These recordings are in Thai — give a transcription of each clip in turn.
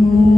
Oh.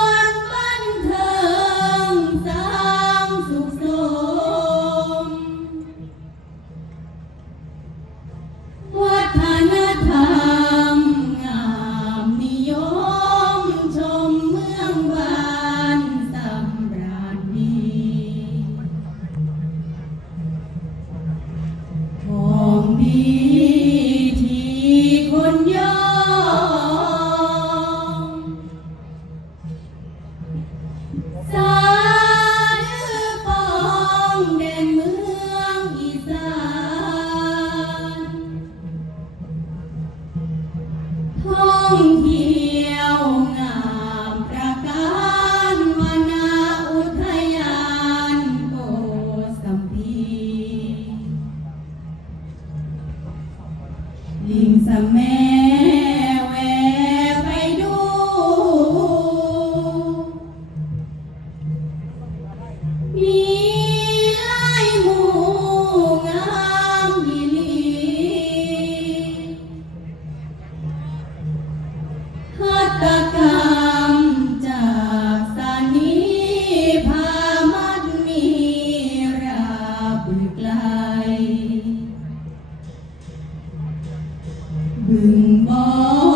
ดิงสะแม่ บึงบอ